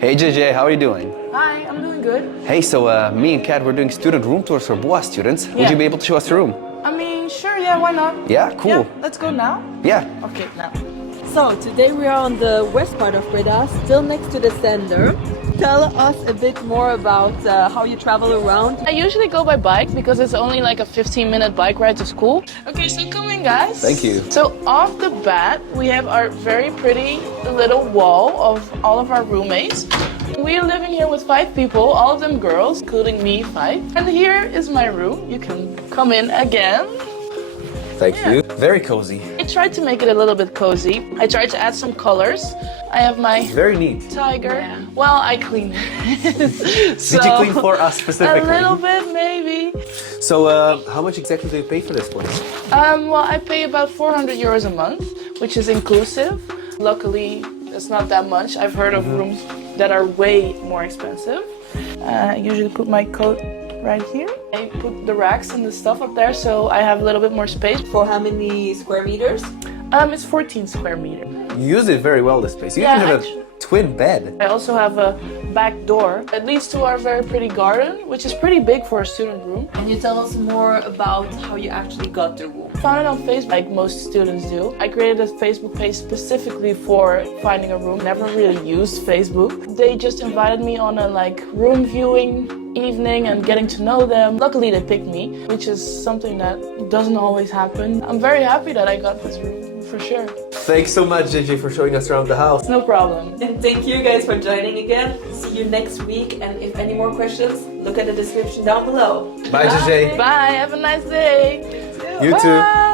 Hey JJ, how are you doing? Hi, I'm doing good. Hey, so me and Kat, we're doing student room tours for BOA students. Would you be able to show us the room? I mean, sure, yeah, why not? Yeah, cool. Yeah, let's go now. Yeah. Okay, now. So today we are on the west part of Breda, still next to the center. Tell us a bit more about how you travel around. I usually go by bike because it's only like a 15-minute bike ride to school. Okay, so come in, guys. Thank you. So off the bat, we have our very pretty little wall of all of our roommates. We are living here with 5 people, all of them girls, including me, 5. And here is my room. You can come in again. Thank you. Very cozy. I tried to make it a little bit cozy. I tried to add some colors. I have my Very neat. tiger. Yeah. Well, I cleaned it. So, Did you clean for us specifically? A little bit, maybe. So, how much exactly do you pay for this place? Well, I pay about 400 euros a month, which is inclusive. Luckily, it's not that much. I've heard of rooms that are way more expensive. I usually put my coat right here. I put the racks and the stuff up there, so I have a little bit more space. For how many square meters? It's 14 square meters. You use it very well, this place. You Yeah, even have a twin bed. I also have a back door that leads to our very pretty garden, which is pretty big for a student room. Can you tell us more about how you actually got the room? Found it on Facebook, like most students do. I created a Facebook page specifically for finding a room. Never really used Facebook. They just invited me on a room viewing evening and getting to know them. Luckily they picked me, which is something that doesn't always happen. I'm very happy that I got this room, for sure. Thanks so much, JJ, for showing us around the house. No problem. And thank you guys for joining again. See you next week, and if any more questions, look at the description down below. Bye, JJ. Bye, have a nice day. You too. Bye.